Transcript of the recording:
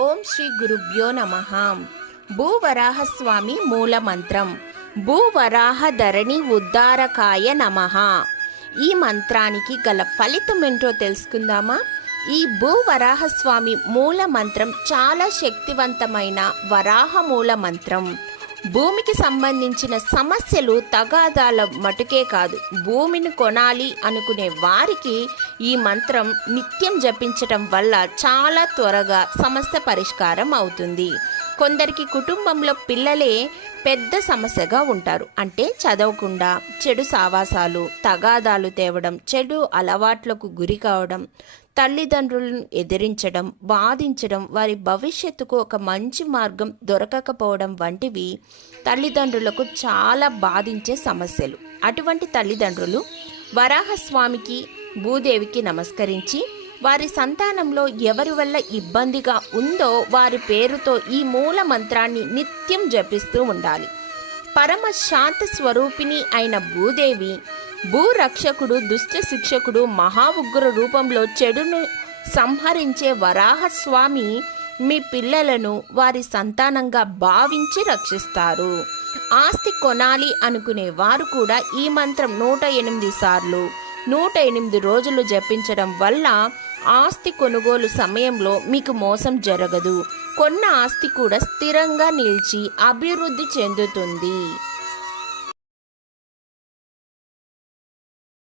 ఓం శ్రీ గురుభ్యో నమ. భూవరాహస్వామి మూల మంత్రం భూవరాహ ధరణి ఉద్ధారకాయ నమ. ఈ మంత్రానికి గల ఫలితం ఏంటో తెలుసుకుందామా? ఈ భూవరాహస్వామి మూల మంత్రం చాలా శక్తివంతమైన వరాహ మూల మంత్రం భూమికి సంబంధించిన సమస్యలు తగాదాల మటుకే కాదు. భూమిని కొనాలి అనుకునే వారికి ఈ మంత్రం నిత్యం జపించటం వల్ల చాలా త్వరగా సమస్య పరిష్కారం అవుతుంది. కొందరికి కుటుంబంలో పిల్లలే పెద్ద సమస్యగా ఉంటారు. అంటే చదవకుండా చెడు సావాసాలు తగాదాలు తేవడం చెడు అలవాట్లకు గురి కావడం తల్లిదండ్రులను ఎదిరించడం బాధించడం వారి భవిష్యత్తుకు ఒక మంచి మార్గం దొరకకపోవడం వంటివి తల్లిదండ్రులకు చాలా బాధించే సమస్యలు. అటువంటి తల్లిదండ్రులు వరాహస్వామికి భూదేవికి నమస్కరించి వారి సంతానంలో ఎవరి వల్ల ఇబ్బందిగా ఉందో వారి పేరుతో ఈ మూల మంత్రాన్ని నిత్యం జపిస్తూ ఉండాలి. పరమ శాంత స్వరూపిణి అయిన భూదేవి భూరక్షకుడు దుష్ట శిక్షకుడు మహా ఉగ్ర రూపంలో చెడును సంహరించే వరాహస్వామి మీ పిల్లలను వారి సంతానంగా భావించి రక్షిస్తారు. ఆస్తి కొనాలి అనుకునే వారు కూడా ఈ మంత్రం నూట ఎనిమిది సార్లు నూట ఎనిమిది రోజులు జపించడం వల్ల ఆస్తి కొనుగోలు సమయంలో మీకు మోసం జరగదు. కొన్న ఆస్తి కూడా స్థిరంగా నిలిచి అభివృద్ధి చెందుతుంది.